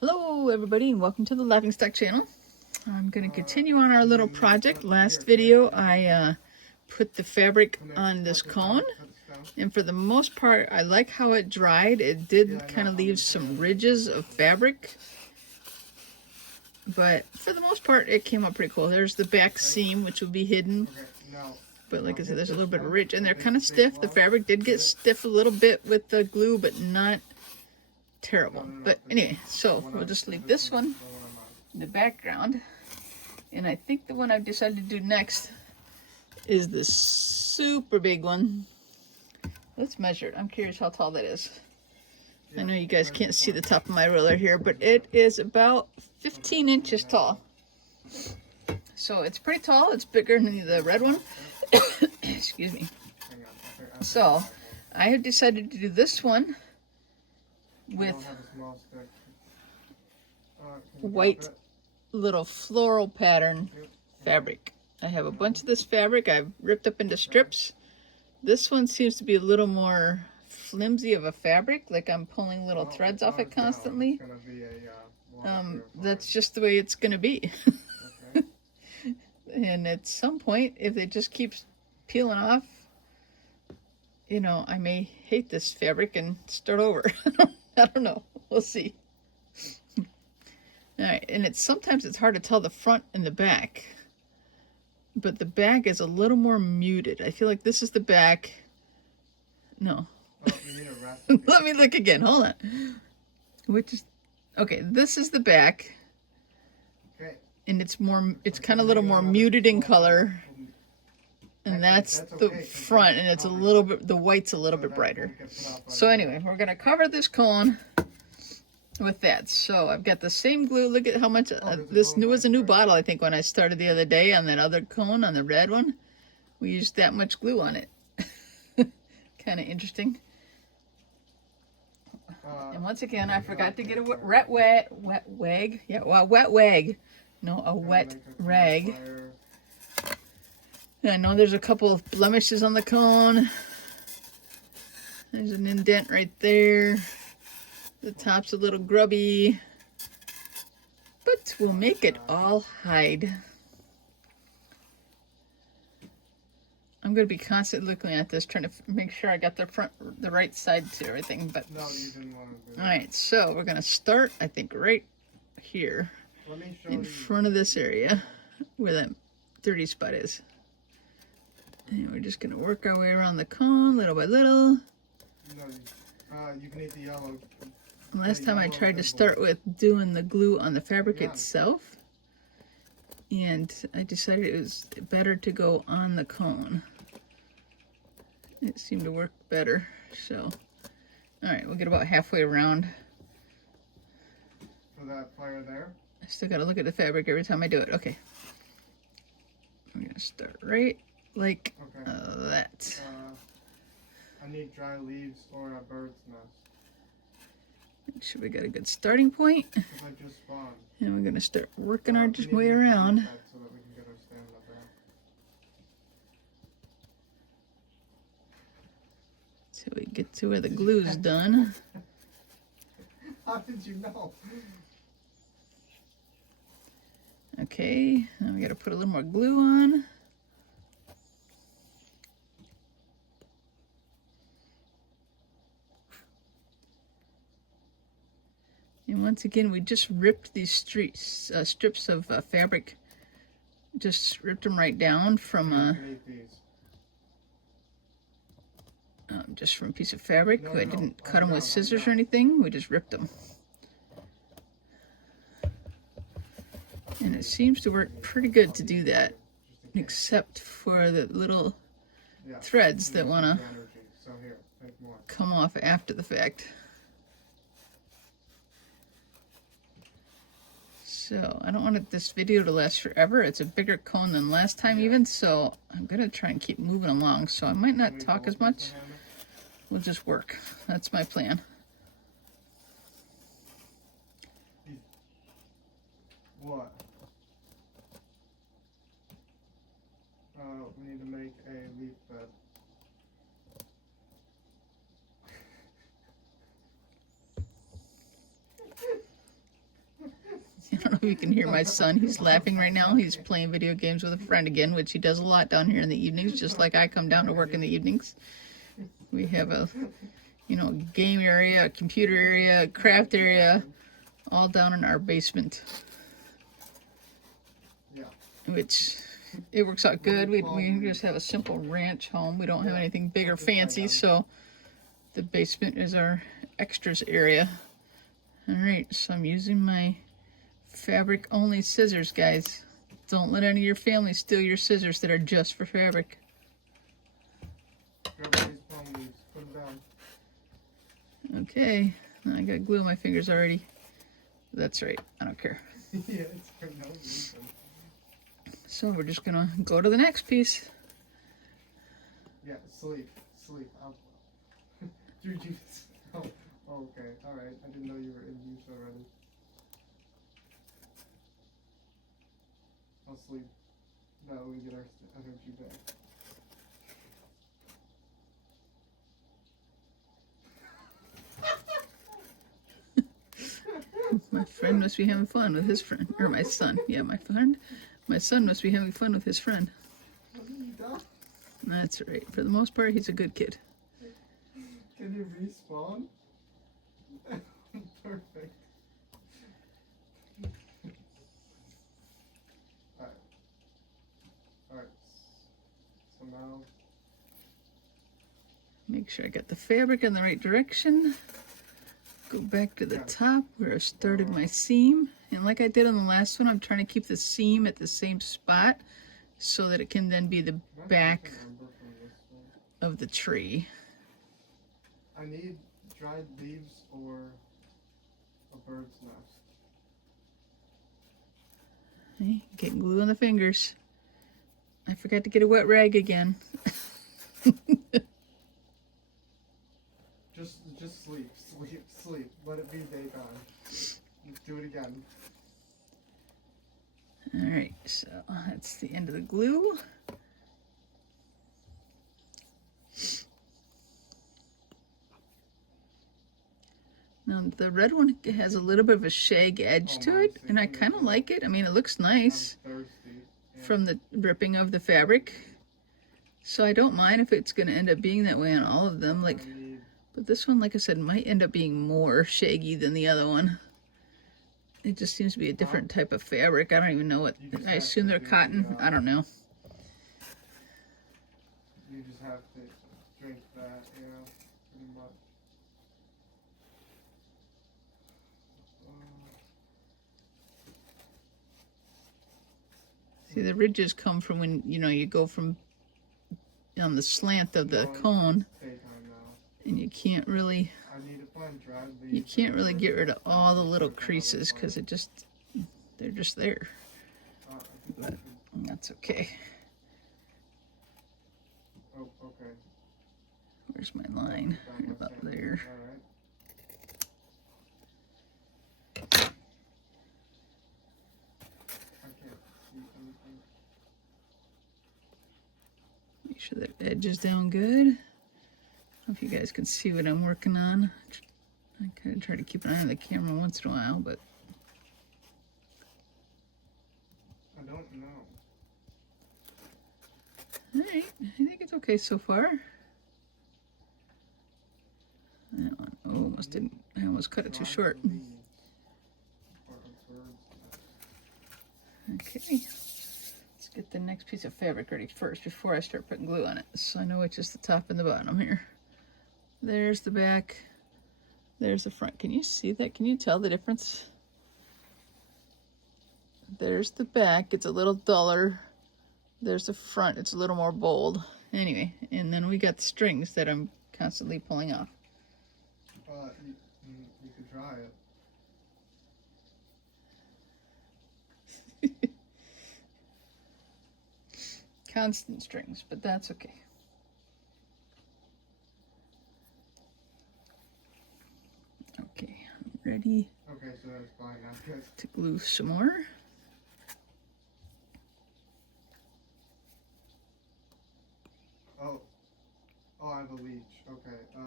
Hello everybody and welcome to the Laughingstock channel. I'm going to continue on our little project. Last video I put the fabric on this cone, and for the most part I like how it dried. It did kind of leave some ridges of fabric, but for the most part it came out pretty cool. There's the back seam, which will be hidden, but like I said, there's a little bit of ridge and they're kind of stiff. The fabric did get stiff a little bit with the glue, but not terrible. But anyway, so we'll just leave this one in the background, and I think the one I've decided to do next is this super big one. Let's measure it. I'm curious how tall that is. I know you guys can't see the top of my ruler here, but it is about 15 inches tall. So it's pretty tall. It's bigger than the red one. Excuse me. So I have decided to do this one with white little floral pattern fabric. I have a bunch of this fabric I've ripped up into strips. This one seems to be a little more flimsy of a fabric, like I'm pulling little threads off it constantly. That's just the way it's gonna be. And at some point, if it just keeps peeling off, you know, I may hate this fabric and start over. I don't know. We'll see. All right, and sometimes it's hard to tell the front and the back, but the back is a little more muted. I feel like this is the back. No. Oh, you need a recipe. Let me look again. Hold on. Which is okay? This is the back, okay, and it's kind of a little more muted in color. And that's the front, and it's a little bit, the white's a little bit brighter. So anyway, we're gonna cover this cone with that. So I've got the same glue. Look at how much, this was a new bottle, I think, when I started the other day on that other cone, on the red one. We used that much glue on it. Kind of interesting. And once again, I forgot to get a wet wag. Yeah, well, wet wag. No, a wet rag. I know there's a couple of blemishes on the cone. There's an indent right there. The top's a little grubby, but we'll make it all hide. I'm going to be constantly looking at this, trying to make sure I got the right side to everything. But no, you didn't want to do that. All right, so we're going to start, I think, right here in front of this area where that dirty spot is. And we're just going to work our way around the cone little by little. No, you can eat the yellow. Last time I tried to start with doing the glue on the fabric itself, and I decided it was better to go on the cone. It seemed to work better. So, all right, we'll get about halfway around. For that fire there? I still got to look at the fabric every time I do it. Okay. I'm going to start right like that. I need dry leaves or a bird's nest. Make sure we got a good starting point. I just spawned. And we're going to start working our way around. So that we can get our stand up there. Till we get to where the glue's done. How did you know? Okay, now we got to put a little more glue on. And once again, we just ripped these strips of fabric, just ripped them right down from just from a piece of fabric. I didn't cut them with scissors or anything. We just ripped them. And it seems to work pretty good to do that, except for the little threads that want to come off after the fact. So I don't want this video to last forever. It's a bigger cone than last time even, so I'm going to try and keep moving along. So I might not talk as much. We'll just work. That's my plan. What? We need to make a leaf bed. I don't know if you can hear my son. He's laughing right now. He's playing video games with a friend again, which he does a lot down here in the evenings, just like I come down to work in the evenings. We have a, game area, a computer area, a craft area, all down in our basement. Yeah. Which, it works out good. We just have a simple ranch home. We don't have anything big or fancy, so the basement is our extras area. Alright, so I'm using my fabric only scissors, guys. Don't let any of your family steal your scissors that are just for fabric. Grab these palm leaves, put them down. Okay, I got glue on my fingers already. That's right, I don't care. Yeah, it's for no reason. So we're just gonna go to the next piece. Yeah, sleep. I'll... Dude, you... Oh, okay, alright. I didn't know you were in use already. I'll sleep. That way we get our energy back. My friend must be having fun with his friend, or my son. Yeah, my son must be having fun with his friend. What have you done? That's right. For the most part, he's a good kid. Can you respawn? Perfect. Alright, so now... Make sure I got the fabric in the right direction. Go back to the top where I started my seam. And like I did on the last one, I'm trying to keep the seam at the same spot so that it can then be the back of the tree. I need dried leaves or a bird's nest. Okay, getting glue on the fingers. I forgot to get a wet rag again. Just sleep. Let it be daytime. Let's do it again. Alright, so that's the end of the glue. Now the red one has a little bit of a shag edge to it, and I kind of like it. I mean, it looks nice from the ripping of the fabric. So I don't mind if it's going to end up being that way on all of them. But this one, like I said, might end up being more shaggy than the other one. It just seems to be a different type of fabric. I don't even know what. I assume they're cotton. I don't know. You just have to drink that, pretty much. See, the ridges come from when, you go from on the slant of the cone, and you can't really get rid of all the little creases because they're just there. But that's okay. Oh, okay. Where's my line? About there. Make sure that edge is down good. I don't know if you guys can see what I'm working on. I kind of try to keep an eye on the camera once in a while, but I don't know. Alright, I think it's okay so far. That one, I almost cut it too short. Okay, let's get the next piece of fabric ready first before I start putting glue on it. So I know which is the top and the bottom here. There's the back. There's the front. Can you see that? Can you tell the difference? There's the back. It's a little duller. There's the front. It's a little more bold. Anyway, and then we got the strings that I'm constantly pulling off. You could try it. Constant strings, but that's okay. Okay, I'm ready. Okay, so that's fine now, guys. To glue some more. Oh, I have a leech. Okay, I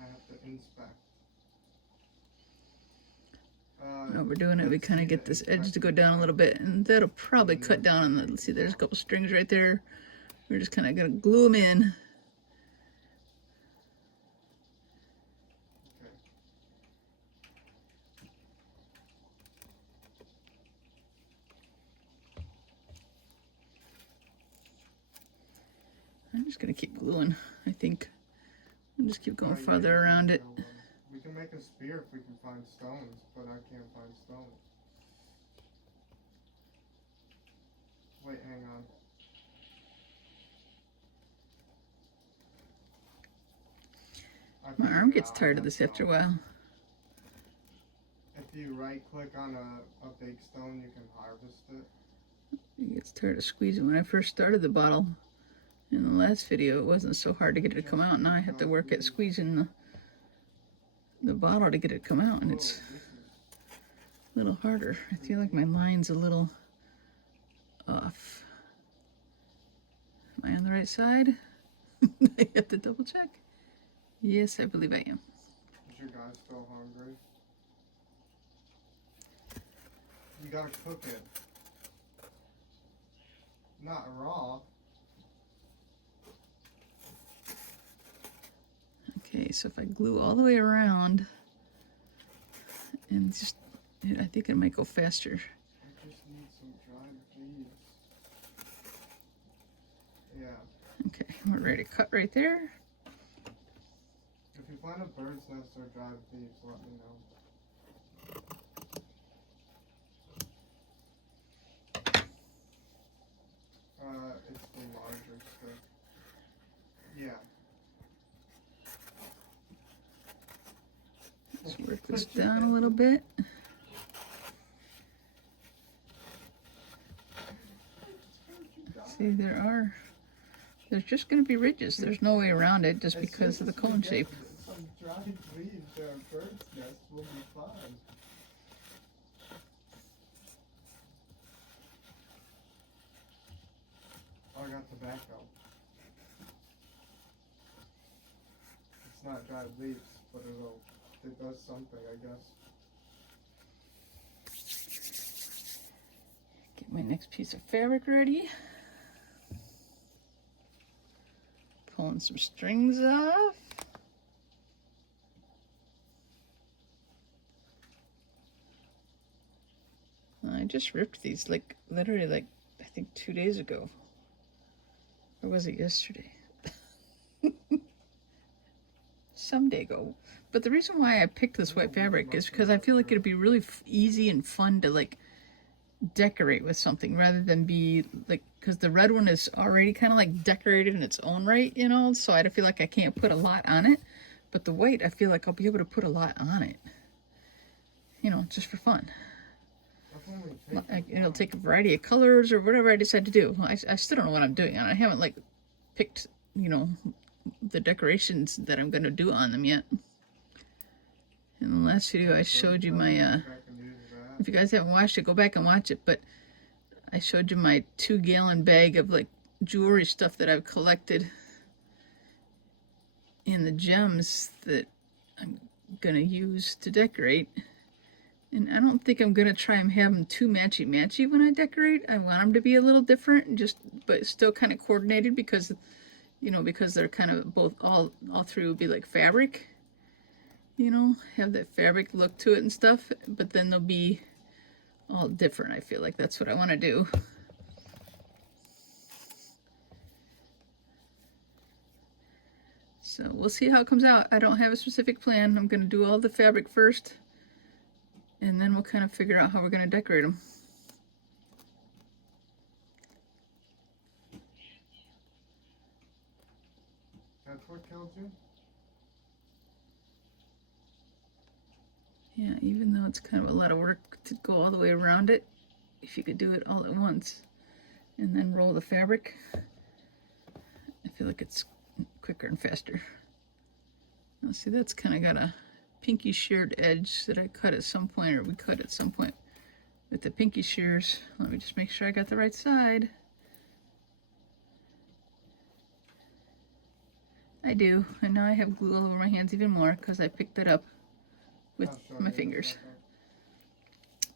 have to inspect. While we're doing it, we kind of get this edge to go down a little bit, and that'll probably cut down on the, let's see, there's a couple strings right there. We're just kind of gonna glue them in. Okay. I'm just gonna keep gluing, I think. I'll just keep going Oh, yeah, farther you around can it. go, we can make a spear if we can find stones, but I can't find stones. Wait, hang on. I My figured arm it gets out. I tired of have this after a stones. while. If you right click on a big stone, you can harvest it. It gets tired of squeezing. When I first started the bottle in the last video, it wasn't so hard to get it to come out. Now I have to work at squeezing the bottle to get it to come out, and Whoa, it's this is a little harder. I feel like my line's a little off. Am I on the right side? I have to double check. Yes, I believe I am. Is your guy still hungry? You gotta cook it. Not raw. Okay, so if I glue all the way around and just, I think it might go faster. I just need some dried leaves. Yeah. Okay, we're ready to cut right there. If you find a bird's nest or dried leaves, let me know. It's the larger stick. Yeah. Let's work this down a little bit. See, there's just going to be ridges. There's no way around it just because of the cone shape. Some dried leaves or a bird's nest will be fine. Oh, I got tobacco. It's not dried leaves, but it does something, I guess. Get my next piece of fabric ready. Pulling some strings off. I just ripped these like literally like I think 2 days ago. Or was it yesterday? Some day ago. But the reason why I picked this white fabric is because I feel like it'd be really easy and fun to like decorate with something rather than be like, because the red one is already kind of like decorated in its own right, you know, so I feel like I can't put a lot on it. But the white, I feel like I'll be able to put a lot on it, you know, just for fun. It'll take a variety of colors or whatever I decide to do. I still don't know what I'm doing on it. I haven't like picked, you know, the decorations that I'm going to do on them yet. In the last video I showed you my, if you guys haven't watched it, go back and watch it, but I showed you my 2-gallon bag of like jewelry stuff that I've collected in the gems that I'm going to use to decorate. And I don't think I'm going to try and have them too matchy-matchy when I decorate. I want them to be a little different, but still kind of coordinated because, you know, because they're kind of both, all three will be like fabric. You know, have that fabric look to it and stuff, but then they'll be all different. I feel like that's what I want to do. So we'll see how it comes out. I don't have a specific plan. I'm going to do all the fabric first, and then we'll kind of figure out how we're going to decorate them. That's what killed you? Yeah, even though it's kind of a lot of work to go all the way around it, if you could do it all at once and then roll the fabric, I feel like it's quicker and faster. Now see, that's kind of got a pinky sheared edge that I cut at some point, or we cut at some point with the pinky shears. Let me just make sure I got the right side. I do, and now I have glue all over my hands even more because I picked it up with my fingers.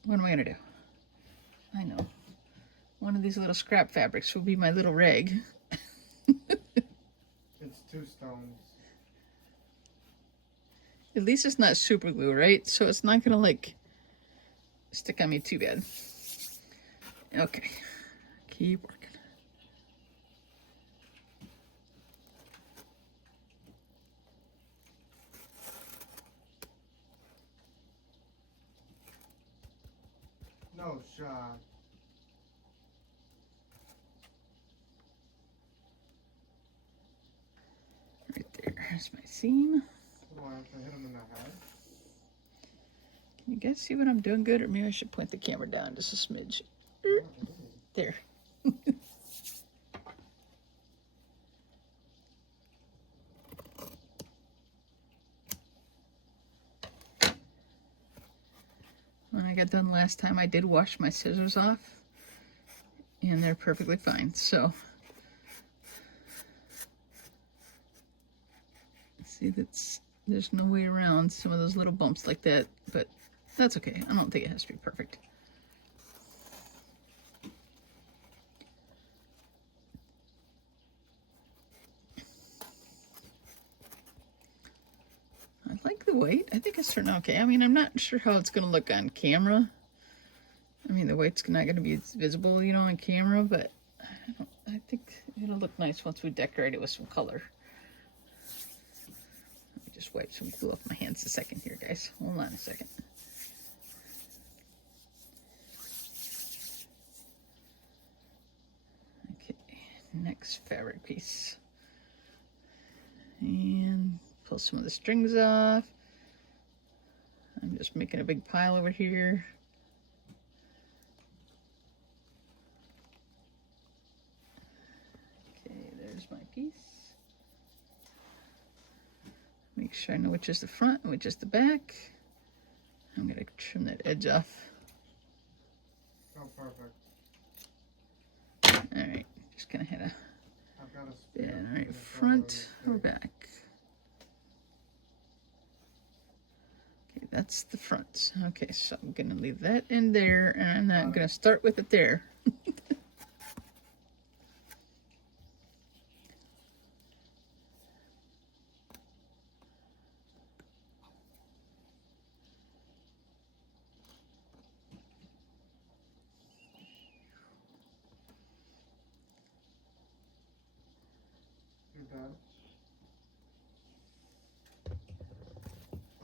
What am I gonna do? I know. One of these little scrap fabrics will be my little rag. It's 2 stones. At least it's not super glue, right? So it's not gonna like stick on me too bad. Okay, keep working. No shot. Right there's my seam. Do I have to hit him in the head? Can you guys see what I'm doing good? Or maybe I should point the camera down just a smidge. There. When I got done last time, I did wash my scissors off, and they're perfectly fine. So, see, there's no way around some of those little bumps like that, but that's okay. I don't think it has to be perfect. I like the white. I think it's turned out okay. I mean, I'm not sure how it's going to look on camera. I mean, the white's not going to be visible, you know, on camera, but I think it'll look nice once we decorate it with some color. Let me just wipe some glue off my hands a second here, guys. Hold on a second. Okay, next fabric piece. And pull some of the strings off. I'm just making a big pile over here. Okay, there's my piece. Make sure I know which is the front and which is the back. I'm gonna trim that edge off. Oh, perfect. All right, just gonna hit a I've got a yeah, spear. all right, front or back. Okay, that's the front. Okay, so I'm gonna leave that in there, and I'm not gonna start with it there. You're done?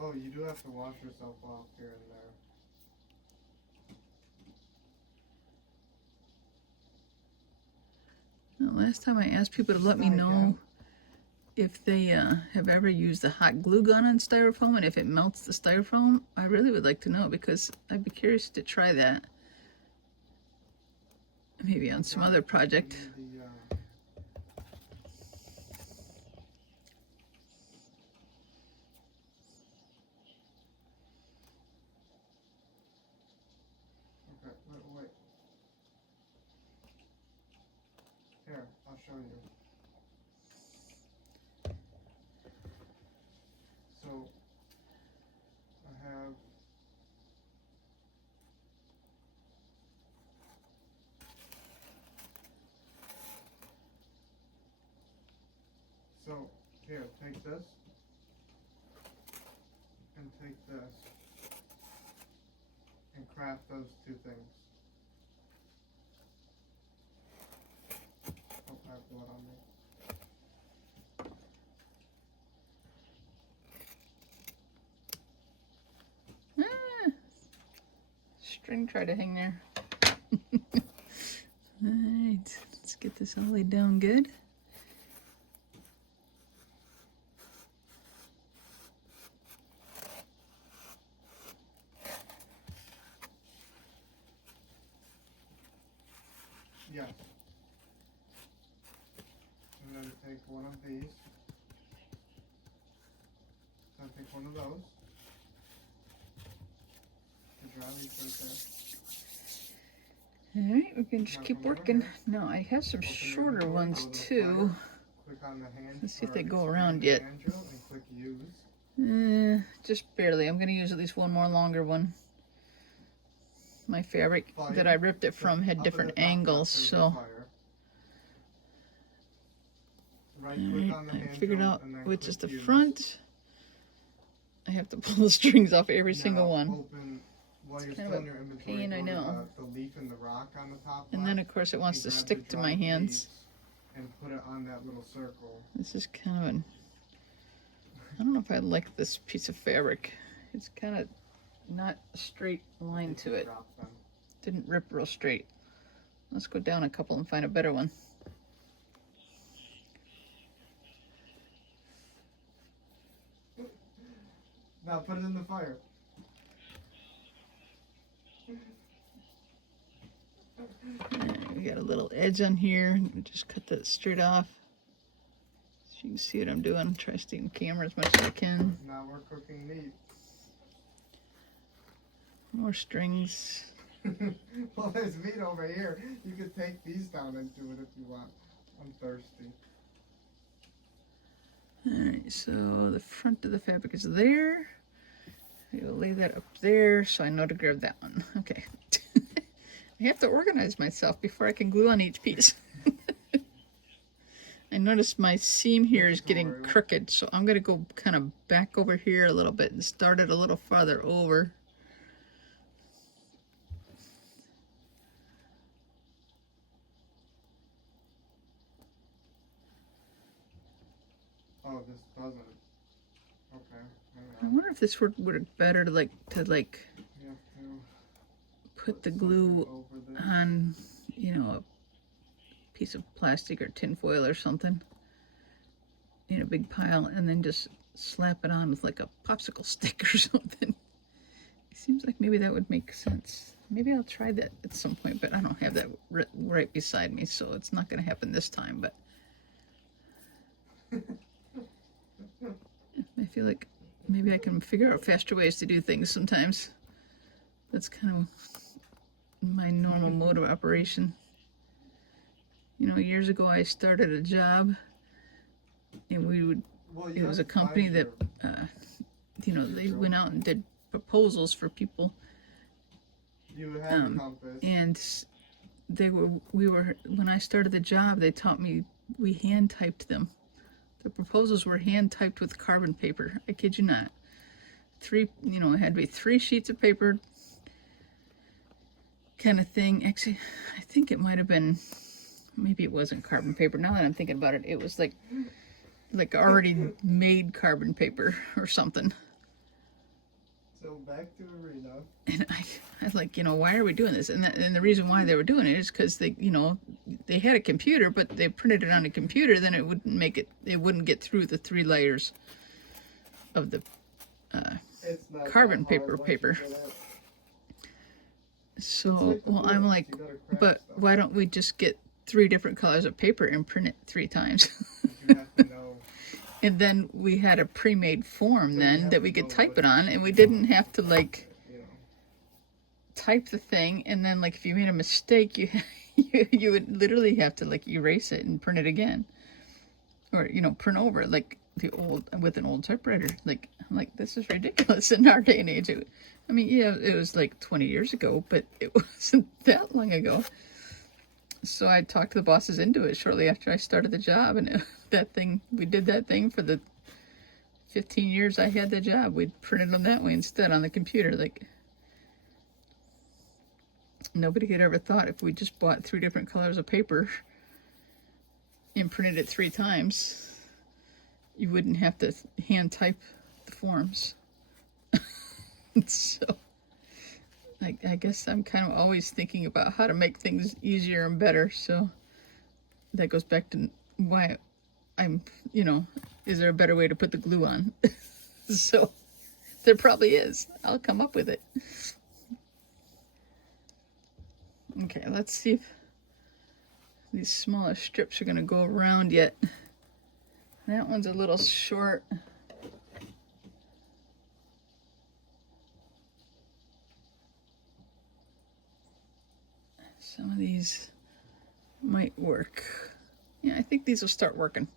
Oh, you do have to wash yourself off here and there. Now, last time I asked people to let me know if they have ever used a hot glue gun on styrofoam and if it melts the styrofoam. I really would like to know because I'd be curious to try that. Maybe on some other project. Okay, wait. Here, I'll show you. So, I have so here, take this and take this and craft those 2 things. Oh, I have blood on me. Ah, string tried to hang there. Alright, let's get this all laid down good. Yes. And then take one of these. Then take one of those. The dry leaf right there. Alright, we can just keep working. Now, I have some shorter ones too. Click on the hand. Let's see if they or go expand around the yet. hand drill and click use. Just barely. I'm going to use at least one more longer one. my fabric that I ripped it from had different angles, so. Alright, I figured out which is the front. I have to pull the strings off every single one. It's kind of a pain, I know. And then of course it wants to stick to my hands. And put it on that little circle. This is kind of an, I don't know if I like this piece of fabric. It's kind of not a straight line to it. Didn't rip real straight. Let's go down a couple and find a better one. Now put it in the fire. We got a little edge on here. Just cut that straight off. So you can see what I'm doing. Try to stay in camera as much as I can. Now we're cooking meat. More strings. Well, there's meat over here. You could take these down and do it if you want. I'm thirsty. Alright, so the front of the fabric is there. I will lay that up there so I know to grab that one. Okay. I have to organize myself before I can glue on each piece. I noticed my seam here is getting crooked, so I'm going to go kind of back over here a little bit and start it a little farther over. Oh, this doesn't. Okay. I wonder if this would work better to put the glue on, you know, a piece of plastic or tin foil or something in a big pile, and then just slap it on with like a popsicle stick or something. It seems like maybe that would make sense. Maybe I'll try that at some point, but I don't have that right beside me, so it's not going to happen this time. But I feel like maybe I can figure out faster ways to do things sometimes. That's kind of my normal mode of operation. You know, years ago I started a job, and it was a company that, you know, they went out and did proposals for people. You have a compass. And when I started the job, they taught me, we hand typed them. The proposals were hand typed with carbon paper. I kid you not. It had to be 3 sheets of paper kind of thing. Actually, I think it might have been, maybe it wasn't carbon paper. Now that I'm thinking about it, it was like already made carbon paper or something. So back to Arena. And I was like, why are we doing this? And the reason why they were doing it is because they had a computer, but they printed it on a computer, then it wouldn't get through the 3 layers of the carbon paper. So, well, I'm like, but why don't we just get 3 different colors of paper and print it 3 times? You have to know. And then we had a pre-made form then that we could type it on, and we didn't have to type the thing, and then if you made a mistake, you would literally have to erase it and print it again, or print over it with an old typewriter. I'm like, this is ridiculous in our day and age. It was 20 years ago, but it wasn't that long ago. So I talked the bosses into it shortly after I started the job, and we did that thing for the 15 years I had the job. We printed them that way instead on the computer. Nobody had ever thought if we just bought 3 different colors of paper and printed it 3 times, you wouldn't have to hand type the forms. So I guess I'm kind of always thinking about how to make things easier and better. So that goes back to why I'm, is there a better way to put the glue on? So there probably is. I'll come up with it. Okay, let's see if these smaller strips are going to go around yet. That one's a little short. Some of these might work. Yeah, I think these will start working.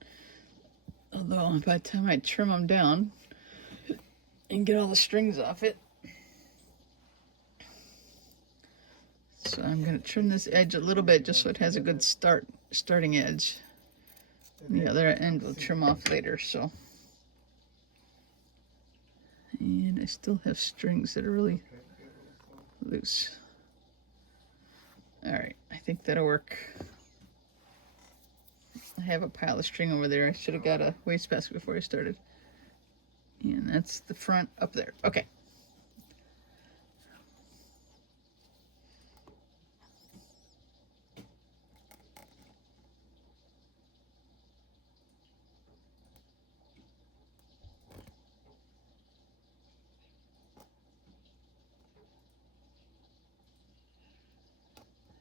Although by the time I trim them down and get all the strings off it, So I'm going to trim this edge a little bit just so it has a good starting edge. And the other end will trim off later, so. And I still have strings that are really loose. All right, I think that'll work. I have a pile of string over there. I should have got a wastebasket before I started. And that's the front up there. Okay.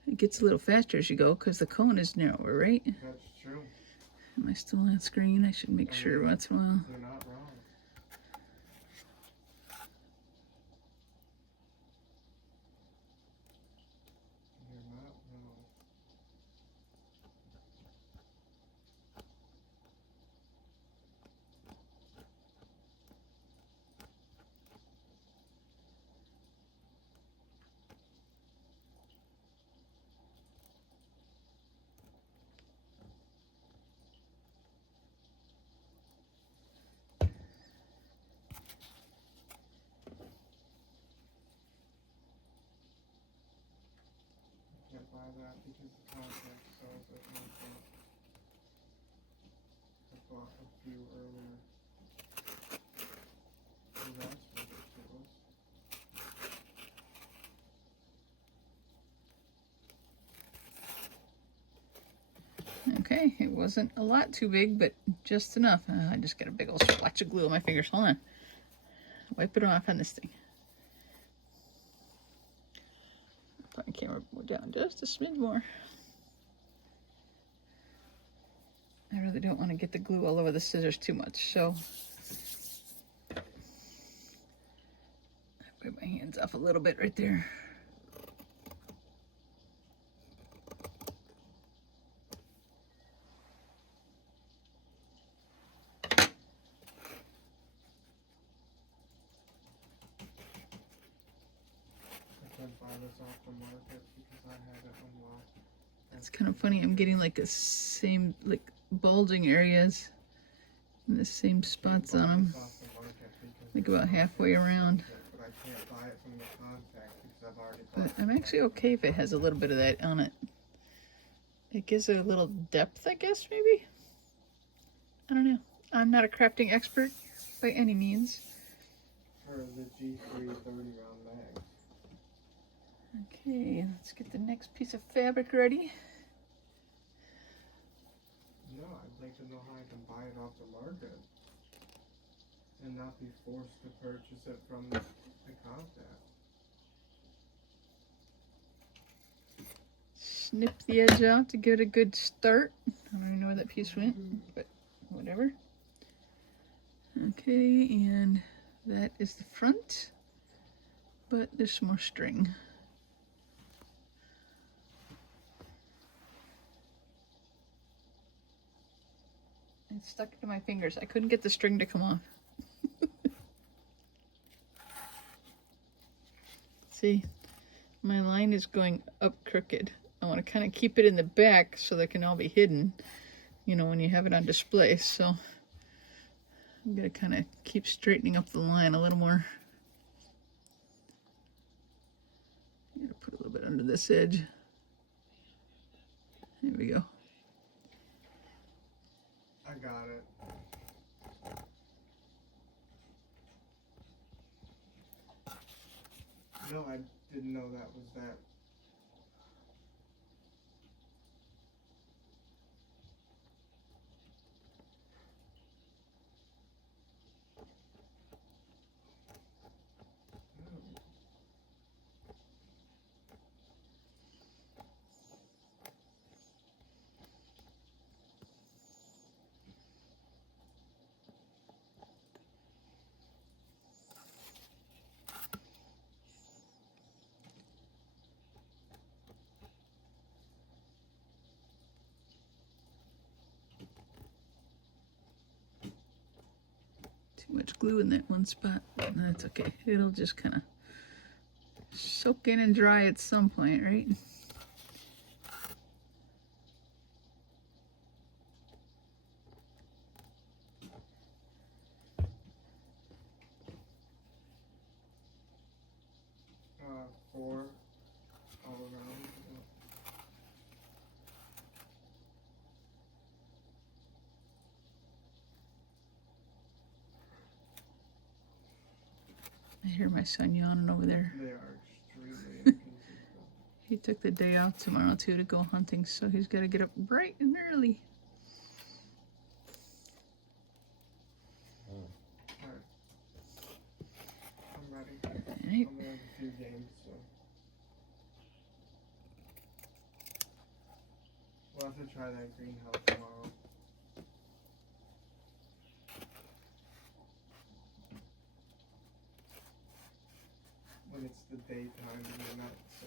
It gets a little faster as you go because the cone is narrower, right? That's true. Am I still on screen? I should make sure once in a while. You're not wrong. You're not wrong. Can't buy that because the contact sells at Walmart. I bought a few earlier. Oh, that's ridiculous. Okay, it wasn't a lot too big, but just enough. I just got a big old splotch of glue on my fingers. Hold on. Wipe it off on this thing. Put my camera down just a smidge more. I really don't want to get the glue all over the scissors too much, so I wipe my hands off a little bit right there. I can't buy this off the market because I had it unlocked. It's kind of funny. I'm getting like a same like bulging areas in the same spots on them, like about halfway around. But I can't buy it from the contact because I've already But bought I'm actually okay if it has a little bit of that on it. It gives it a little depth, I guess, maybe? I don't know. I'm not a crafting expert by any means. for the G330 round mag. Okay, let's get the next piece of fabric ready. No, I'd like to know how I can buy it off the market and not be forced to purchase it from the contact. Snip the edge out to give it a good start. I don't even know where that piece went, but whatever. Okay, and that is the front, but there's some more string. It's stuck to my fingers. I couldn't get the string to come off. See, my line is going up crooked. I want to kind of keep it in the back so they can all be hidden, you know, when you have it on display. So I'm going to kind of keep straightening up the line a little more. I'm going to put a little bit under this edge. There we go. I got it. No, I didn't know that was that. Too much glue in that one spot. That's okay. It'll just kind of soak in and dry at some point, right? Four all around. I hear my son yawning over there. They are extremely inconsistent. He took the day off tomorrow too to go hunting, so he's got to get up bright and early. Alright. I'm ready. Right. I'm gonna have a few games, so. We'll have to try that greenhouse tomorrow. When it's the daytime and you're not so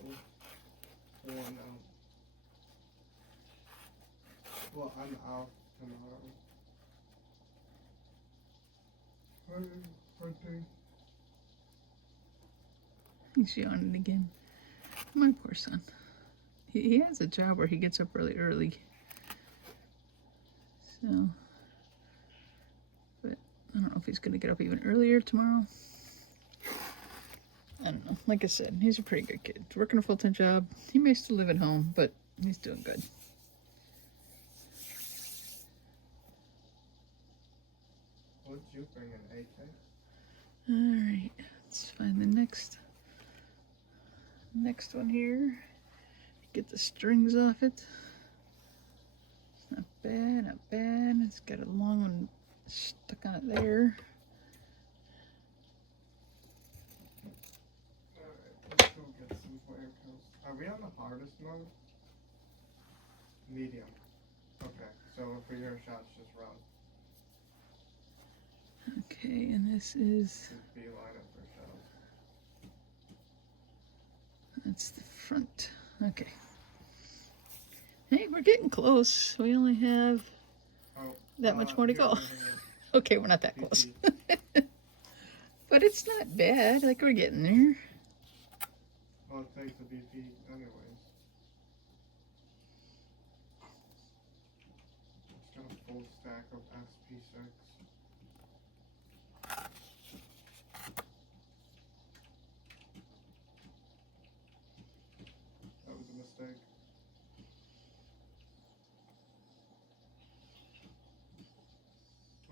worn out. Well, I'm off tomorrow. Hunting. He's yawning again. My poor son. He has a job where he gets up really early. So, but I don't know if he's going to get up even earlier tomorrow. I don't know. Like I said, he's a pretty good kid. He's working a full-time job. He may still live at home, but he's doing good. What'd you bring, an AK? Alright, let's find the next one here. Get the strings off it. It's not bad, not bad. It's got a long one stuck on it there. Alright, let's go get some flare kills. Are we on the hardest mode? Medium. Okay, so if we hear shots, just run. Okay, and this is, Just beeline it for shots. that's the front. Okay. Hey, we're getting close. We only have Oh, that much more to here, go. here, here. Okay, we're not that close. BP. But it's not bad. Like, we're getting there. Well, it takes a BP anyways. It's got a full stack of SP6. That was a mistake.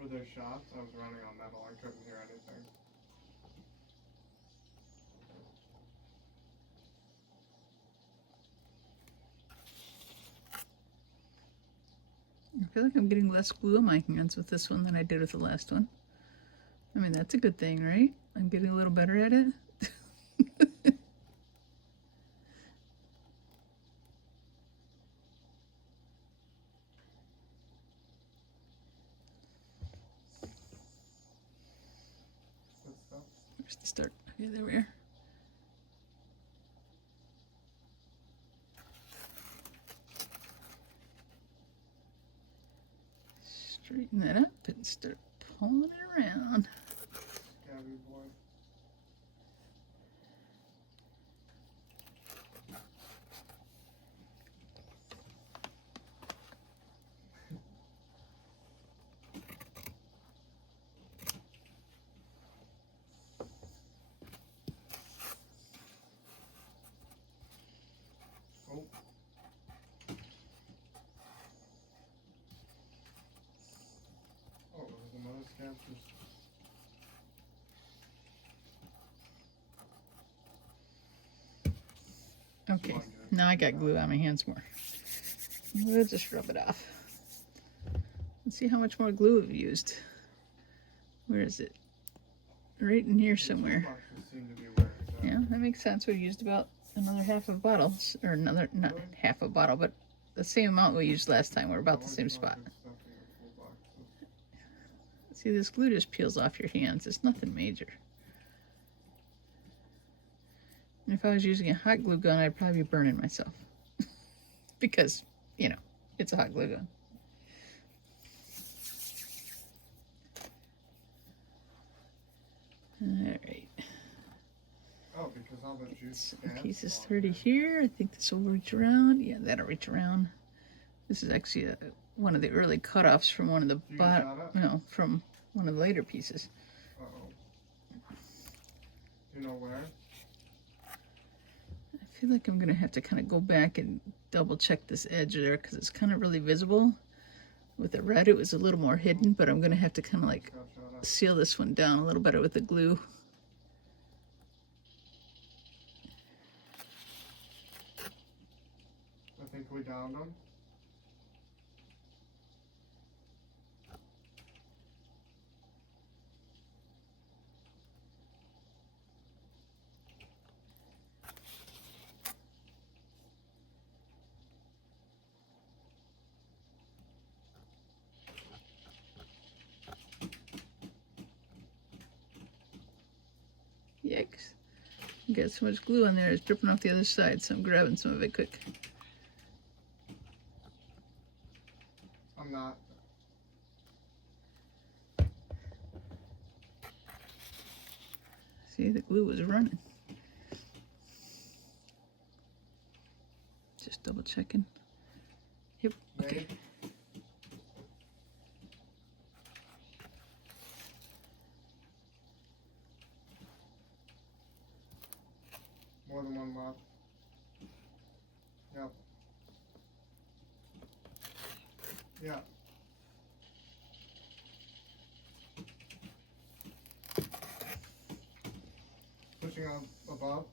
Were there shots? I was running on metal. I couldn't hear anything. I feel like I'm getting less glue on my hands with this one than I did with the last one. I mean, that's a good thing, right? I'm getting a little better at it. Good stuff. Where's the start? Okay, there we are. Straighten that up and start pulling it around. Gabby boy. Oh. Oh, there's another scampus. Okay, now I got glue on my hands more. We'll just rub it off. Let's see how much more glue we've used. Where is it? Right in here somewhere. Boxes seem to be where it's at. Yeah, that makes sense. We used about another half a bottle, or another, not Really? half a bottle, but the same amount we used last time. We're about the Always same wanted spot. stuff in your full boxes. See, this glue just peels off your hands. It's nothing major. And if I was using a hot glue gun, I'd probably be burning myself. Because, you know, it's a hot glue gun. Alright. Oh, because all the juice. So gas piece is gone, 30 yeah. here. I think this will reach around. Yeah, that'll reach around. This is actually one of the early cutoffs from one of the You bottom, got it? no, from one of the later pieces. Uh-oh. Do you know where? I feel like I'm gonna have to kind of go back and double check this edge there because it's kind of really visible. With the red, it was a little more hidden, but I'm gonna have to kind of like Gotcha. seal this one down a little better with the glue. I think we downed them. Yikes. Got so much glue on there, it's dripping off the other side, so I'm grabbing some of it quick. I'm not. See, the glue was running. Just double checking. Yep, okay. Made. More than one left. Yep. Yeah. Pushing on above.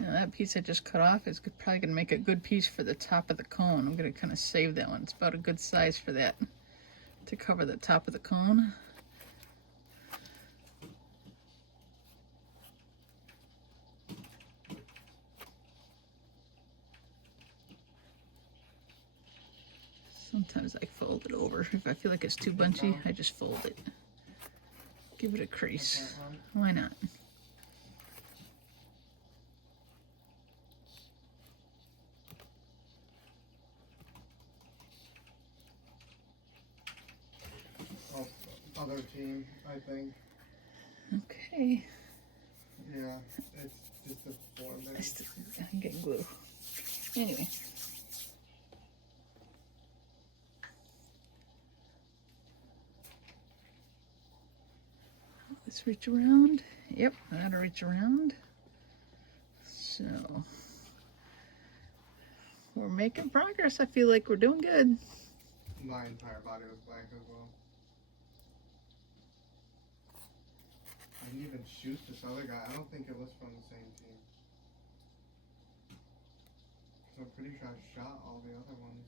Now that piece I just cut off is probably going to make a good piece for the top of the cone. I'm going to kind of save that one. It's about a good size for that, to cover the top of the cone. Sometimes I fold it over. If I feel like it's too bunchy, I just fold it. Give it a crease. Why not? Oh, other team, I think. Okay. Yeah, it's just a form there. I'm getting glue. Anyway. Let's reach around. Yep, that'll reach around. So we're making progress. I feel like we're doing good. My entire body was black as well. I didn't even shoot this other guy. I don't think it was from the same team. So I'm pretty sure I shot all the other ones.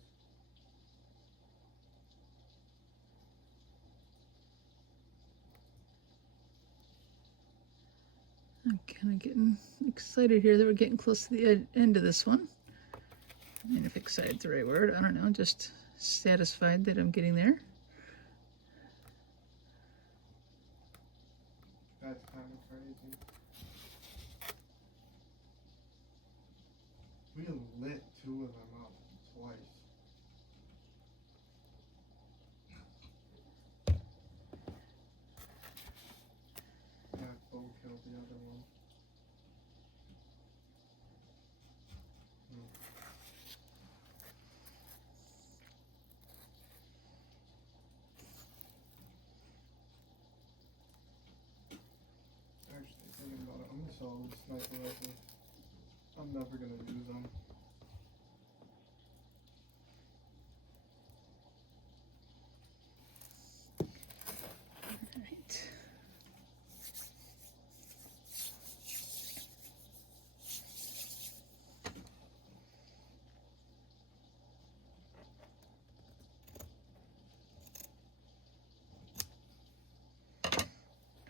I'm kind of getting excited here that we're getting close to the end of this one. I mean, if excited's the right word, I don't know, just satisfied that I'm getting there. That's kind of crazy. We lit two of them up twice. Yeah, bow killed the other one. Actually, thinking about it, I'm gonna sell this sniper rifle. I'm never gonna use them. Right.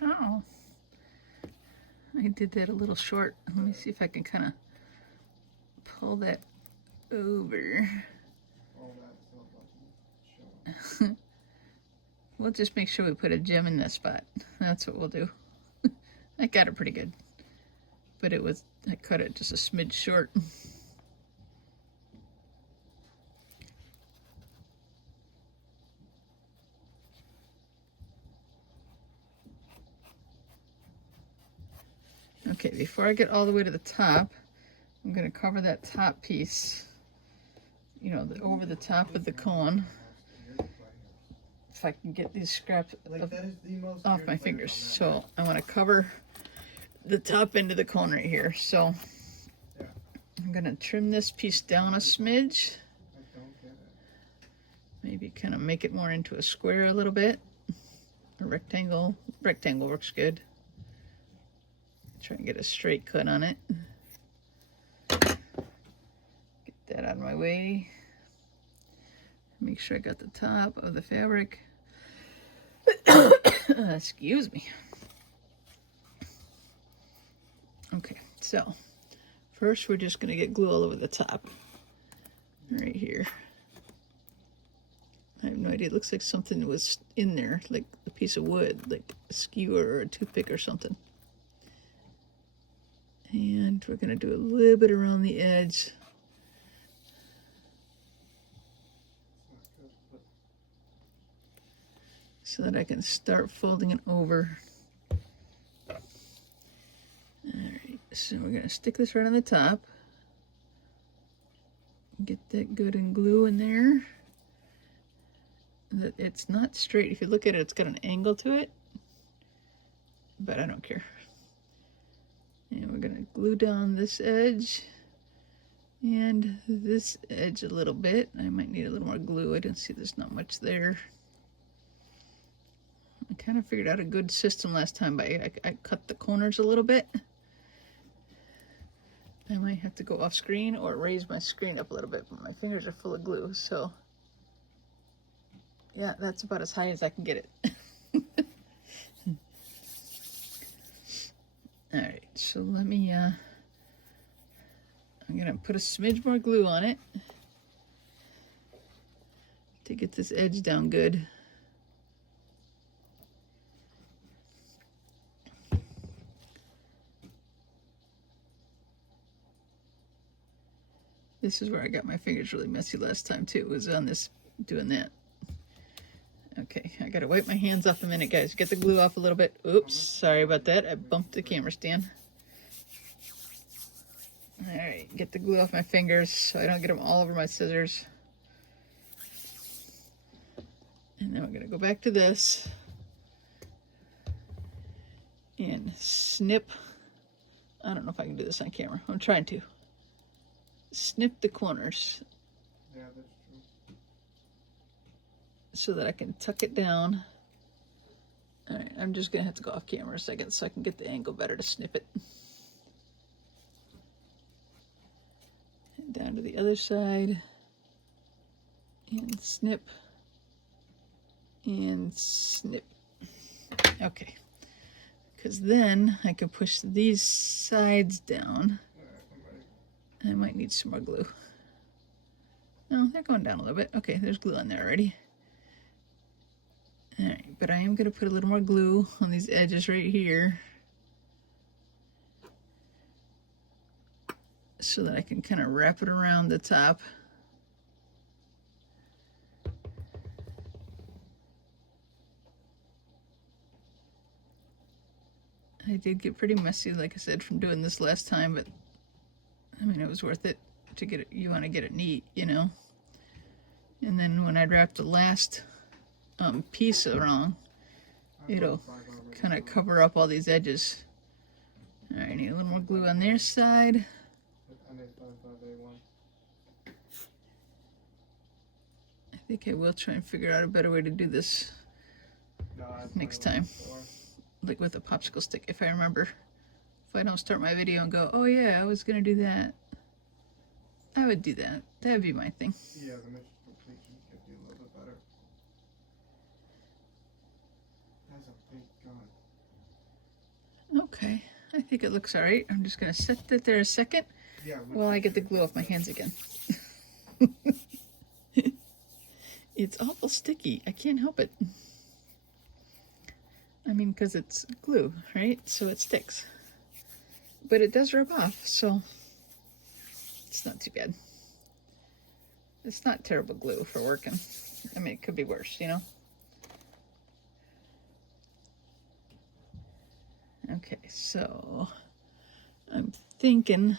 Oh, I did that a little short. Let me see if I can kind of pull that over. All that stuff doesn't show. We'll just make sure we put a gem in this spot. That's what we'll do. I got it pretty good. But I cut it just a smidge short. Okay, before I get all the way to the top, I'm going to cover that top piece, you know, over the top of the cone. If I can get these scraps off my fingers. So I want to cover the top end of the cone right here. So I'm going to trim this piece down a smidge. Maybe kind of make it more into a square a little bit. A rectangle. Rectangle works good. Try and get a straight cut on it. Get that out of my way. Make sure I got the top of the fabric. Excuse me. Okay, so first we're just going to get glue all over the top. Right here. I have no idea. It looks like something was in there, like a piece of wood, like a skewer or a toothpick or something. And we're going to do a little bit around the edge. So that I can start folding it over. Alright, so we're going to stick this right on the top. Get that good and glue in there. That it's not straight. If you look at it, it's got an angle to it. But I don't care. And we're going to glue down this edge and this edge a little bit. I might need a little more glue. I don't see there's not much there. I kind of figured out a good system last time, but I cut the corners a little bit. I might have to go off screen or raise my screen up a little bit, but my fingers are full of glue, so yeah, that's about as high as I can get it. All right, so let me, I'm gonna put a smidge more glue on it to get this edge down good. This is where I got my fingers really messy last time too, was on this, doing that. Okay, I gotta wipe my hands off a minute, guys. Get the glue off a little bit. Oops, sorry about that. I bumped the camera stand. All right, get the glue off my fingers so I don't get them all over my scissors. And then we're gonna go back to this and snip. I don't know if I can do this on camera. I'm trying to. Snip the corners. Yeah, that's true. So that I can tuck it down. All right, I'm just gonna have to go off camera a second so I can get the angle better to snip it. And down to the other side. And snip. And snip. Okay. Because then I can push these sides down. I might need some more glue. No, they're going down a little bit. Okay, there's glue on there already. All right, but I am going to put a little more glue on these edges right here so that I can kind of wrap it around the top. I did get pretty messy, like I said, from doing this last time, but I mean, it was worth it to get it. You want to get it neat, you know. And then when I wrap the last piece around, it'll kind of cover up all these edges. All right, I need a little more glue on their side. I think I will try and figure out a better way to do this next time, like with a popsicle stick, if I remember. If I don't start my video and go, oh yeah, I was gonna do that, I would do that. That would be my thing. Yeah, the mission completion could be a little bit better. That's a big gun. Okay, I think it looks all right. I'm just gonna set that there a second while I get the glue off my hands again. It's awful sticky. I can't help it. I mean, because it's glue, right? So it sticks. But it does rub off, so it's not too bad. It's not terrible glue for working. I mean, it could be worse, you know? Okay, so I'm thinking,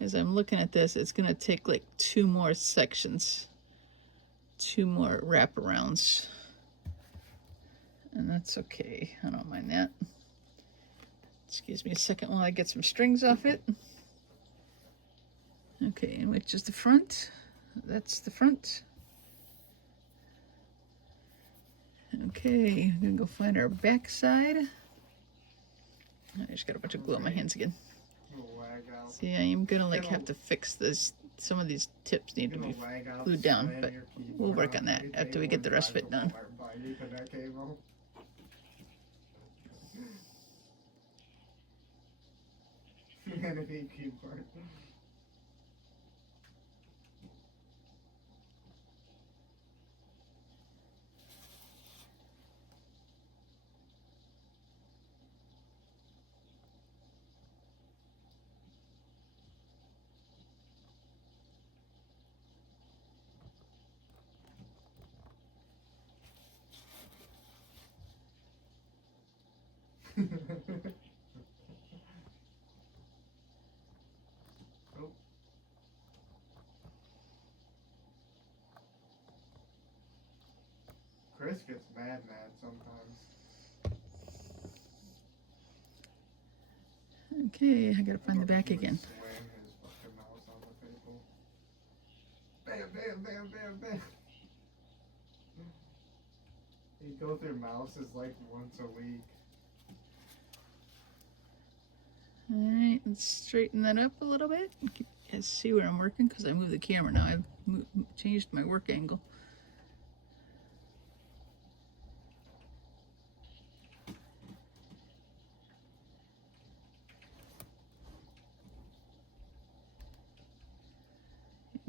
as I'm looking at this, it's gonna take like 2 more sections, 2 more wraparounds. And that's okay, I don't mind that. Excuse me a second while I get some strings off it. Okay, and which is the front? That's the front. Okay, I'm gonna go find our back side. I just got a bunch of glue on my hands again. See, I am gonna like have to fix this. Some of these tips need to be glued down, but we'll work on that after we get the rest of it done. Oh. Chris gets mad sometimes. Okay, I gotta find the back again. Slam his fucking mouse on the table. Bam, bam, bam, bam, bam. You go through mouses like once a week. Alright, let's straighten that up a little bit. You guys see where I'm working because I moved the camera now. I've changed my work angle.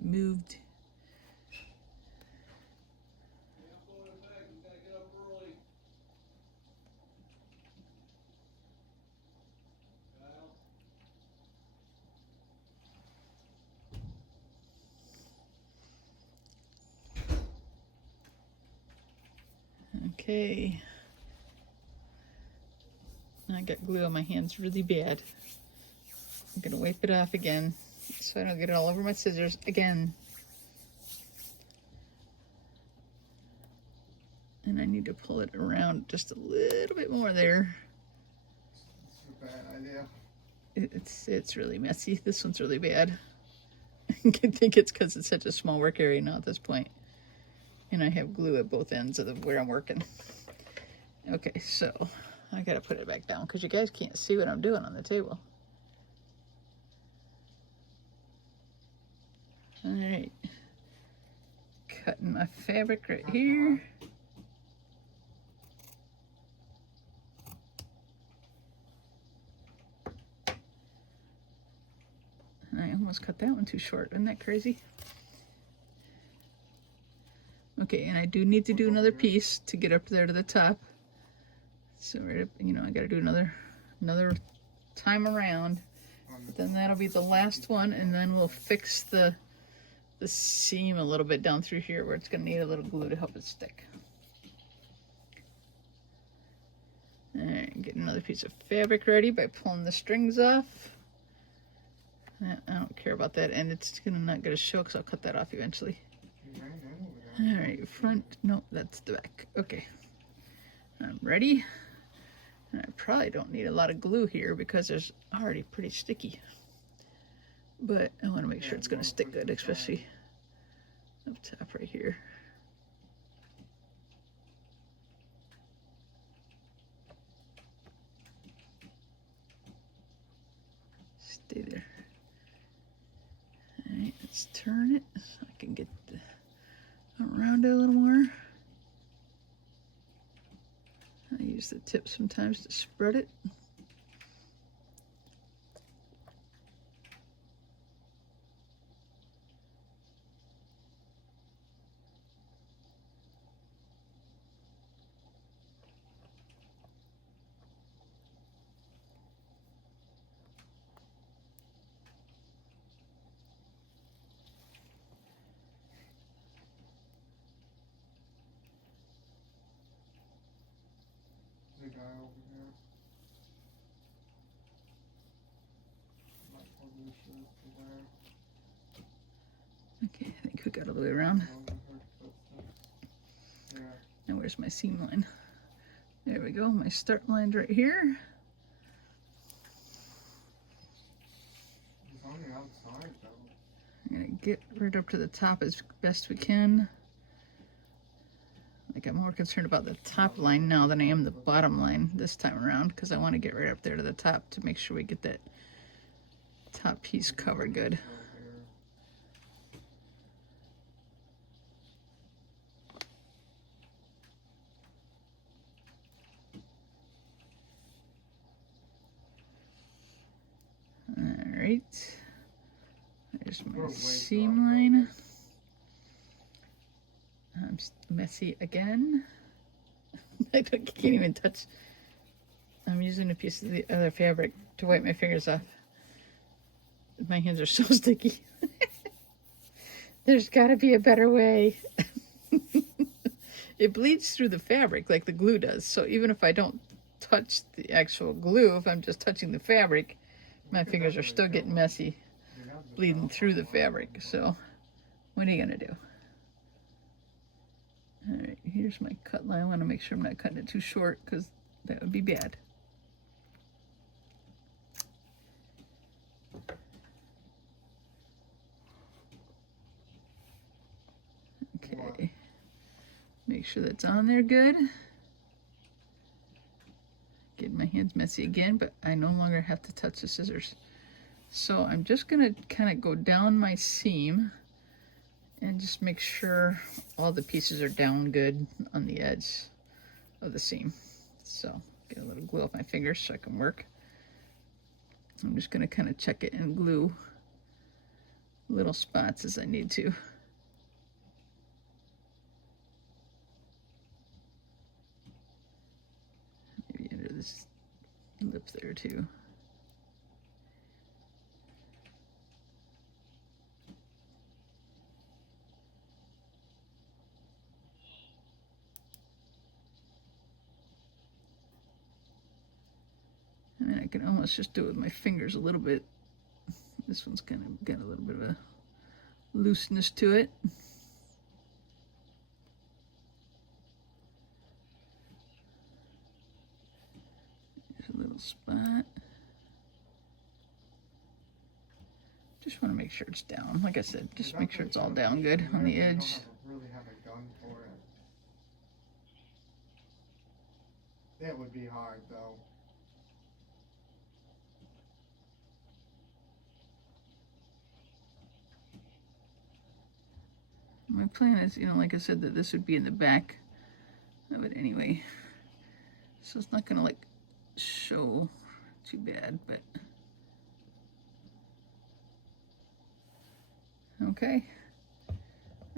Moved. Okay. I got glue on my hands really bad. I'm gonna wipe it off again so I don't get it all over my scissors again. And I need to pull it around just a little bit more there. It's a bad idea. It's really messy. This one's really bad. I think it's because it's such a small work area now at this point. And I have glue at both ends of where I'm working. Okay, so I gotta put it back down because you guys can't see what I'm doing on the table. All right, cutting my fabric right here. And I almost cut that one too short. Isn't that crazy? Okay, and I do need to do another piece to get up there to the top. So right up, you know, I gotta do another time around. But then that'll be the last one, and then we'll fix the seam a little bit down through here where it's gonna need a little glue to help it stick. Alright, get another piece of fabric ready by pulling the strings off. I don't care about that, and it's not gonna show because I'll cut that off eventually. Alright, front, no, that's the back. Okay, I'm ready. And I probably don't need a lot of glue here because it's already pretty sticky. But I want to make sure it's going to stick good, especially up top right here. Stay there. Alright, let's turn it so I can get around it a little more. I use the tip sometimes to spread it. The guy over here. pretty sure it's there. Okay, I think we got all the way around. Yeah. Now where's my seam line? There we go, my start line's right here. It's on the outside though. I'm gonna get right up to the top as best we can. Like, I'm more concerned about the top line now than I am the bottom line this time around, because I want to get right up there to the top to make sure we get that top piece covered good. Alright, there's my seam line. I'm messy again. I can't even touch. I'm using a piece of the other fabric to wipe my fingers off. My hands are so sticky. There's got to be a better way. It bleeds through the fabric like the glue does. So even if I don't touch the actual glue, if I'm just touching the fabric, my fingers are still getting messy, bleeding through the fabric. So what are you going to do? Alright, here's my cut line. I want to make sure I'm not cutting it too short, because that would be bad. Okay, make sure that's on there good. Getting my hands messy again, but I no longer have to touch the scissors. So I'm just going to kind of go down my seam and just make sure all the pieces are down good on the edge of the seam. So get a little glue off my fingers so I can work. I'm just going to kind of check it and glue little spots as I need to. Maybe under this lip there too. And I can almost just do it with my fingers a little bit. This one's kind of got a little bit of a looseness to it. There's a little spot. Just want to make sure it's down. Like I said, just make sure it's all down good on the edge. Really have a gun for it. That would be hard though. My plan is, like I said, that this would be in the back of it anyway. So it's not gonna like show too bad, but okay.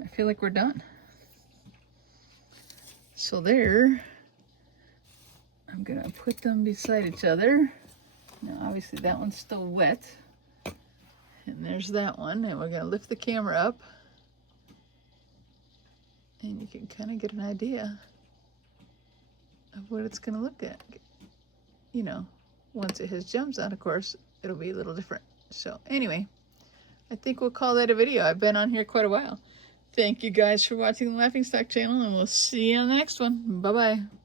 I feel like we're done. So there, I'm gonna put them beside each other. Now obviously that one's still wet. And there's that one, and we're gonna lift the camera up. And you can kind of get an idea of what it's going to look at. Once it has gems on, of course, it'll be a little different. So anyway, I think we'll call that a video. I've been on here quite a while. Thank you guys for watching the Laughing Stock channel, and we'll see you on the next one. Bye-bye.